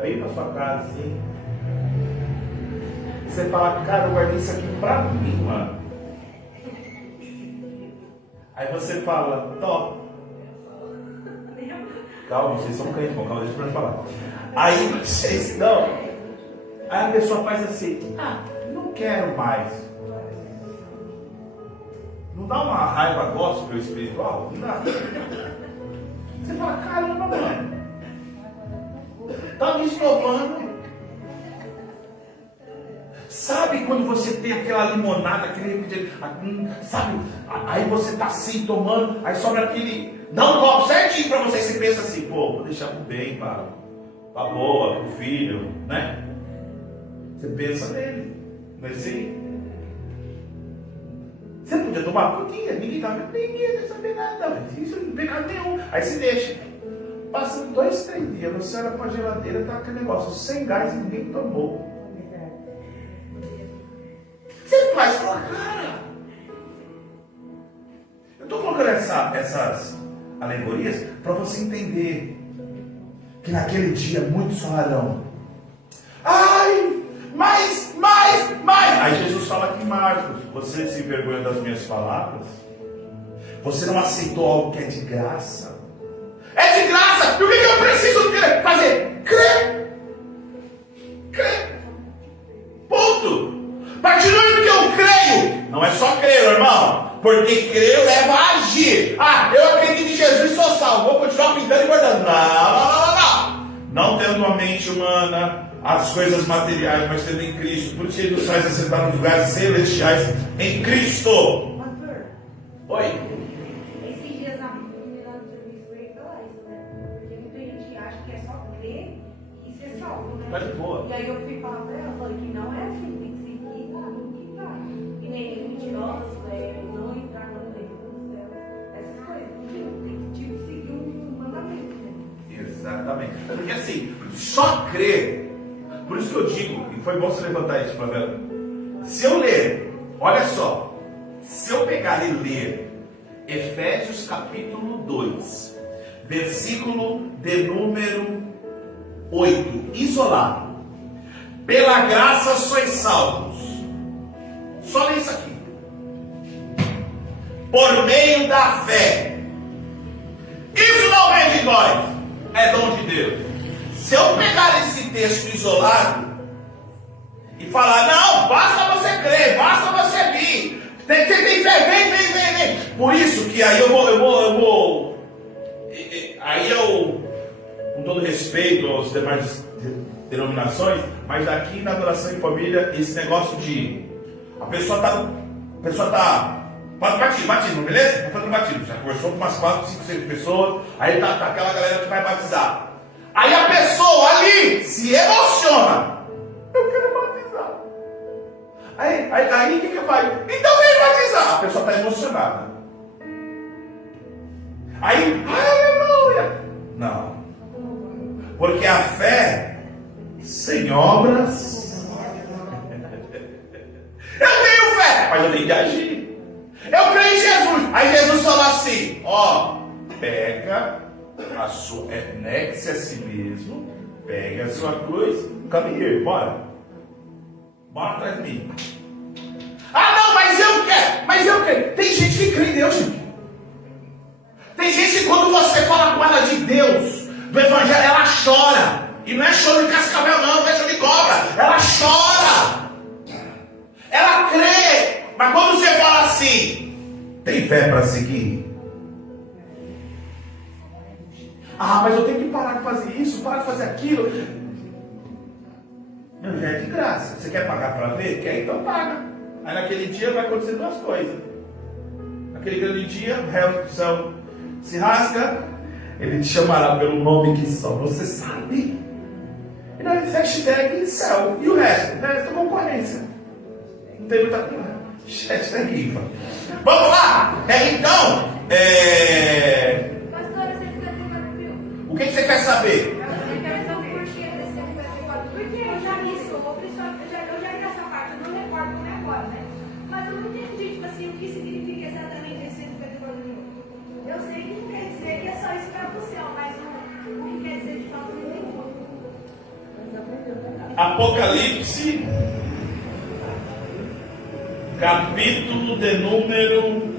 vem pra sua casa assim. E você fala, cara, eu guardei isso aqui pra mim, mano. Aí você fala, top. Calma, vocês são crentes, calma, deixa eu falar. Aí vocês não. Aí a pessoa faz assim, não quero mais. Não dá uma raiva gospel espiritual? Não dá. Você fala, caramba, mano. Tá me estovando. Sabe quando você tem aquela limonada, aquele refrigerante, sabe? Aí você tá assim tomando, aí sobra aquele. Dá um copo certinho pra você. Você pensa assim, pô, vou deixar pro bem, pra boa, pro filho, né? Você pensa nele, não é assim? Você podia tomar pouquinho, ninguém ia saber nada, isso não tem pecado nenhum. Aí você deixa. Passa 2, 3 dias, você olha pra geladeira, tá aquele negócio sem gás e ninguém tomou. Você faz falar, cara. Eu estou colocando essas alegorias para você entender que naquele dia muitos falarão, ai, mais. Aí Jesus fala aqui em Marcos, você se envergonha das minhas palavras? Você não aceitou algo que é de graça? É de graça! E o que eu preciso fazer? Crer! Ponto! A partir do momento que eu creio, não é só crer, irmão, porque crer leva a agir. Eu acredito em Jesus e sou salvo, vou continuar pintando e guardando. Não. Não tendo a mente humana, as coisas materiais, mas tendo em Cristo. Por isso ele nos faz assentar nos lugares celestiais em Cristo. Pastor, Oi. esses dias a menina do serviço também. Porque assim, só crer. Por isso que eu digo, e foi bom você levantar isso, Flávio. Se eu ler, olha só, se eu pegar e ler Efésios capítulo 2, versículo de número 8, isolado. Pela graça sois salvos. Só ler isso aqui. Por meio da fé. Isso não vem de nós, é dom de Deus. Se eu pegar esse texto isolado e falar, não, basta você crer, basta você vir. Você tem fé, vem. Por isso que aí eu vou. Aí eu, com todo respeito aos demais denominações, mas aqui na adoração em família, esse negócio de a pessoa tá batismo, beleza? Tá fazendo batismo, já conversou com umas 4, 5, 6 pessoas, aí tá aquela galera que vai batizar. Aí a pessoa ali se emociona. Eu quero batizar. Aí o que faz? Então vem batizar. A pessoa está emocionada. Aí, aleluia. Não. Porque a fé sem obras. Eu tenho fé, mas eu tenho que agir. Eu creio em Jesus. Aí Jesus falou assim: ó, pega a sua, negue-se a si mesmo, pega a sua cruz, caminhe, bora atrás de mim. Ah não, mas eu quero. Tem gente que crê em Deus, gente. Tem gente que quando você fala com ela de Deus, do Evangelho, ela chora. E não é choro de cascavel não, não é choro de cobra. Ela chora. Ela crê. Mas quando você fala assim, tem fé para seguir? Ah, mas eu tenho que parar de fazer isso, parar de fazer aquilo. Não, já é de graça. Você quer pagar para ver? Quer? Então paga. Aí naquele dia vai acontecer duas coisas. Naquele grande dia, o réu do céu se rasga, ele te chamará pelo nome que só você sabe. E na hashtag céu. E o resto? É concorrência. Não tem muita coisa. Hashtag IVA. Vamos lá? Então, Pastora, você quer saber? o que você quer saber? Eu quero saber por que desse 54. Porque eu já li sobre, eu já li essa parte, eu não recordo como é agora, né? Mas eu não entendi, tipo assim, o que significa exatamente esse 54 mil. Eu sei que não quer dizer que é só isso para o céu, mas o que quer dizer de fato não entendi. Apocalipse, capítulo de número.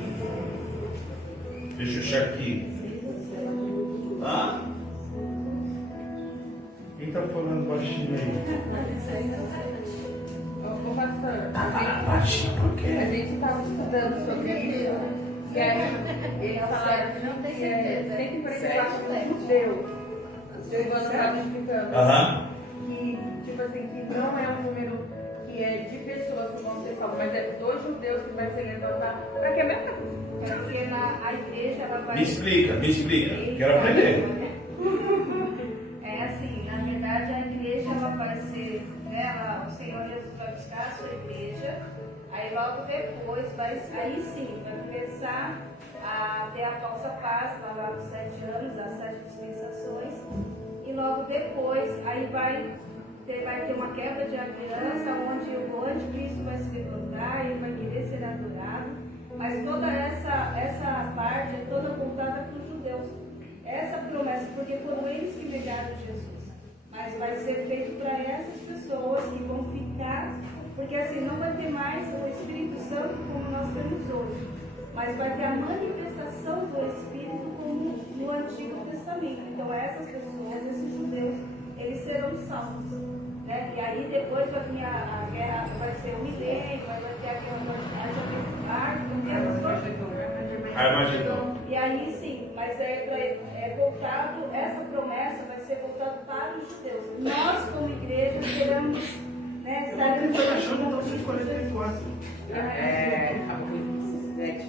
Deixa eu achar aqui. Quem está falando baixinho aí? Ô pastor, Tá falando baixinho por quê? a gente estava estudando sobre isso. E aí eles falaram que não tem certeza. 144 judeus. O seu Ivano estava explicando. Aham. Que, tipo assim, que não é um número que é de pessoas que vão ser salvas, mas é dos judeus que vai ser levantado. Para que mesmo? Porque a igreja ela vai. Me explica. Quero aprender. É assim, na verdade a igreja ela vai ser, né, o Senhor Jesus vai buscar a sua igreja, aí logo depois aí sim, vai começar a ter a falsa paz, lá dos 7 anos, das 7 dispensações, e logo depois aí vai ter uma quebra de aliança, onde o anticristo vai se levantar e vai querer ser adorado, mas toda essa parte é toda voltada para os judeus. Essa promessa, porque foram eles que negaram Jesus, mas vai ser feito para essas pessoas que vão ficar, porque assim, não vai ter mais o Espírito Santo como nós temos hoje, mas vai ter a manifestação do Espírito como no Antigo Testamento. Então essas pessoas, esses judeus, eles serão salvos, né? E aí depois vai vir a guerra, vai ser o milênio, vai ter a guerra Armagedon. e aí sim, mas é voltado, essa promessa vai ser voltada para os judeus. Nós, como igreja, queremos, né, estar em Apocalipse 7.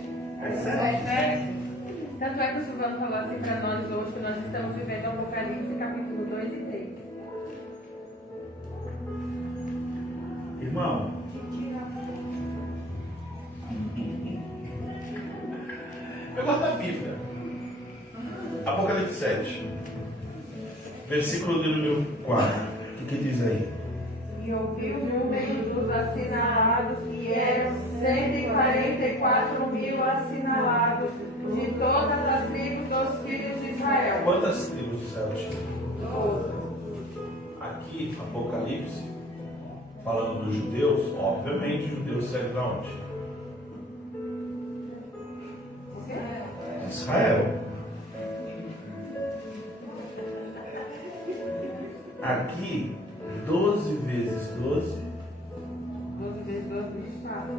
Tanto é que o Silvano falou assim para nós hoje que nós estamos vivendo Apocalipse capítulo 2 e 3. Irmão, eu gosto da Bíblia. Apocalipse 7. versículo de número 4. O que diz aí? E ouviu o número dos assinalados, que eram 144 mil assinalados, de todas as tribos dos filhos de Israel. Quantas tribos de Israel tinha? 12. Aqui, Apocalipse, falando dos judeus, obviamente os judeus servem para onde? Israel. Aqui, 12 vezes 12. 12 vezes 12 estado.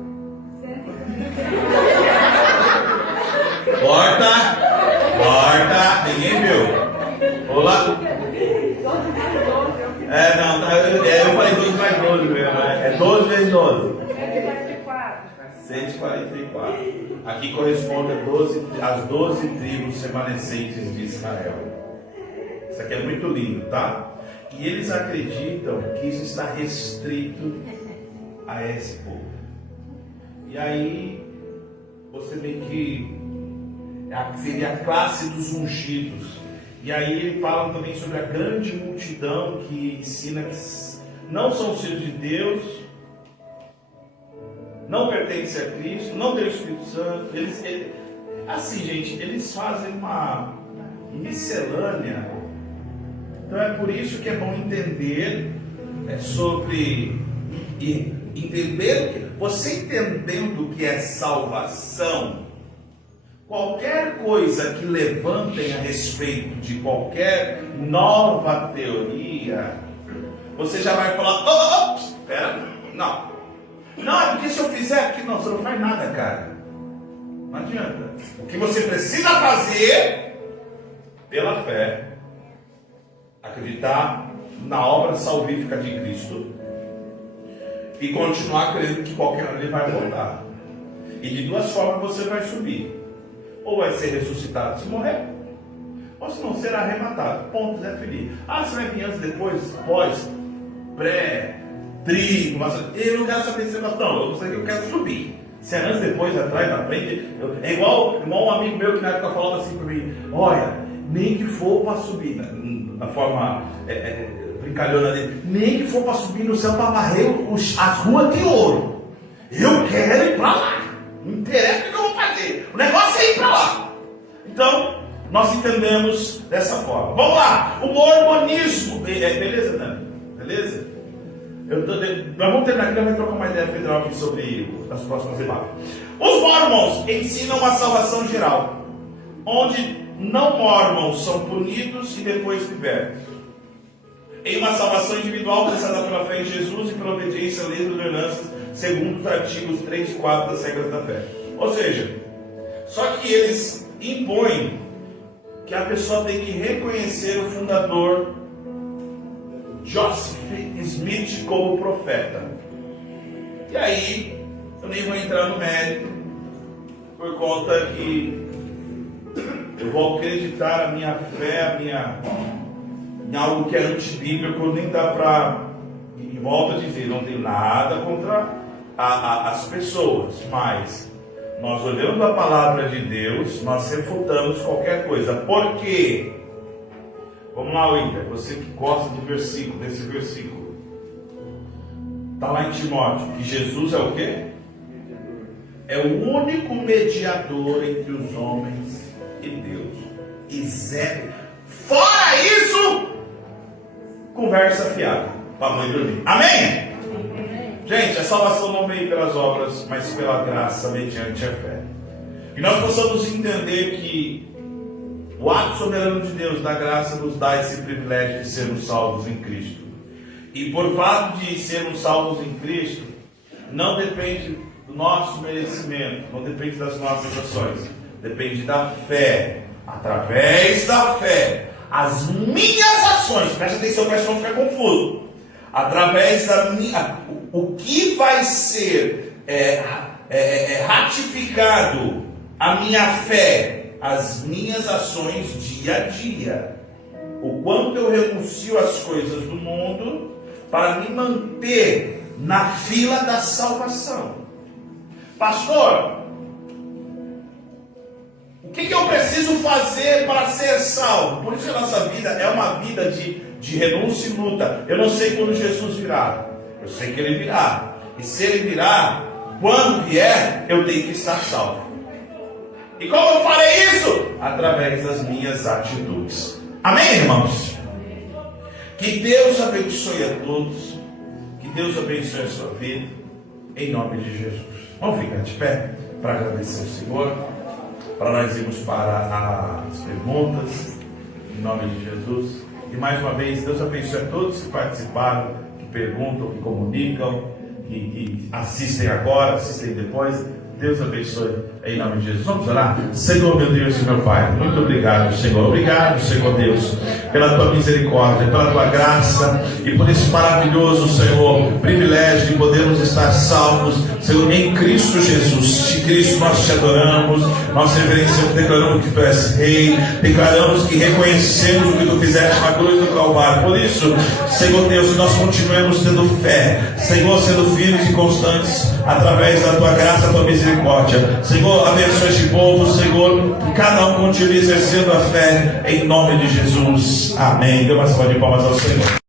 Corta, ninguém viu. Olá. Não, eu falei 12 mais 12 mesmo, né? É 12 vezes 12. 144. Aqui corresponde às 12 tribos remanescentes de Israel. Isso aqui é muito lindo, tá? E eles acreditam que isso está restrito a esse povo. E aí, você vê que seria a classe dos ungidos. E aí falam também sobre a grande multidão que ensina que não são filhos de Deus, não pertencem a Cristo, não tem o Espírito Santo. Assim, gente, eles fazem uma miscelânea. Então é por isso que é bom entender sobre entender você entendendo o que é salvação. Qualquer coisa que levantem a respeito de qualquer nova teoria, você já vai falar: ops, espera, não, é porque se eu fizer aqui, não, você não faz nada, cara. Não adianta. O que você precisa fazer, pela fé, acreditar na obra salvífica de Cristo e continuar crendo que qualquer hora ele vai voltar. E de duas formas você vai subir: ou vai ser ressuscitado se morrer, ou se não será arrebatado. Ponto, Zé Felipe. Você vai vir antes, depois, pós, pré, trigo, eu não quero saber se você vai. Não, eu quero subir. Se é antes, depois, atrás, na frente. É igual um amigo meu que na época falava assim para mim: olha, nem que for para subir, na forma brincalhona dele, nem que for para subir no céu para varrer as ruas de ouro, eu quero ir para lá. Não interessa o que eu vou fazer, o negócio é ir para lá. Então, nós entendemos dessa forma. Vamos lá, o mormonismo. Beleza, Dani? Beleza? Nós vamos terminar aqui, nós vamos trocar uma ideia federal aqui sobre as próximas debates. Os mormons ensinam uma salvação geral, onde não mormons são punidos e depois libertos, em uma salvação individual alcançada pela fé em Jesus e pela obediência à lei das ordenanças, segundo os artigos 3 e 4 das regras da fé. Ou seja, só que eles impõem que a pessoa tem que reconhecer o fundador Joseph Smith como profeta. E aí, eu nem vou entrar no mérito, por conta que eu vou acreditar a minha fé, em algo que é antibíblico, nem dá para. E volto a dizer, não tenho nada contra as pessoas, mas nós olhando a palavra de Deus, nós refutamos qualquer coisa. Por quê? Vamos lá, William, você que gosta desse versículo. Está lá em Timóteo, que Jesus é o quê? É o único mediador entre os homens e Deus. E zero. Fora isso, conversa fiada para a mãe dormir. Amém? Gente, a salvação não veio pelas obras, mas pela graça mediante a fé. E nós possamos entender que o ato soberano de Deus da graça nos dá esse privilégio de sermos salvos em Cristo. E por fato de sermos salvos em Cristo, não depende do nosso merecimento, não depende das nossas ações, depende da fé. Através da fé, as minhas ações, presta atenção para isso não ficar confuso. Através da minha, o que vai ser ratificado a minha fé, as minhas ações dia a dia. O quanto eu renuncio às coisas do mundo para me manter na fila da salvação. Pastor, O que eu preciso fazer para ser salvo? Por isso que a nossa vida é uma vida de renúncia e luta. Eu não sei quando Jesus virá. Eu sei que Ele virá. E se Ele virá, quando vier, eu tenho que estar salvo. E como eu farei isso? Através das minhas atitudes. Amém, irmãos? Que Deus abençoe a todos. Que Deus abençoe a sua vida. Em nome de Jesus. Vamos ficar de pé para agradecer ao Senhor. Para nós irmos para as perguntas. Em nome de Jesus. E mais uma vez, Deus abençoe a todos que participaram, que perguntam, que comunicam, que assistem agora, assistem depois. Deus abençoe em nome de Jesus. Vamos orar? Senhor, meu Deus e meu Pai, muito obrigado, Senhor. Obrigado, Senhor Deus, pela tua misericórdia, pela tua graça e por esse maravilhoso, Senhor, privilégio de podermos estar salvos, Senhor, em Cristo Jesus. De Cristo nós te adoramos, nós reverenciamos, declaramos que tu és Rei, declaramos que reconhecemos o que tu fizeste na cruz do Calvário. Por isso, Senhor Deus, nós continuemos tendo fé, Senhor, sendo firmes e constantes através da tua graça, da tua misericórdia. Senhor, abençoe este povo, Senhor, que cada um continue exercendo a fé em nome de Jesus. Amém. Dê uma salva de palmas ao Senhor.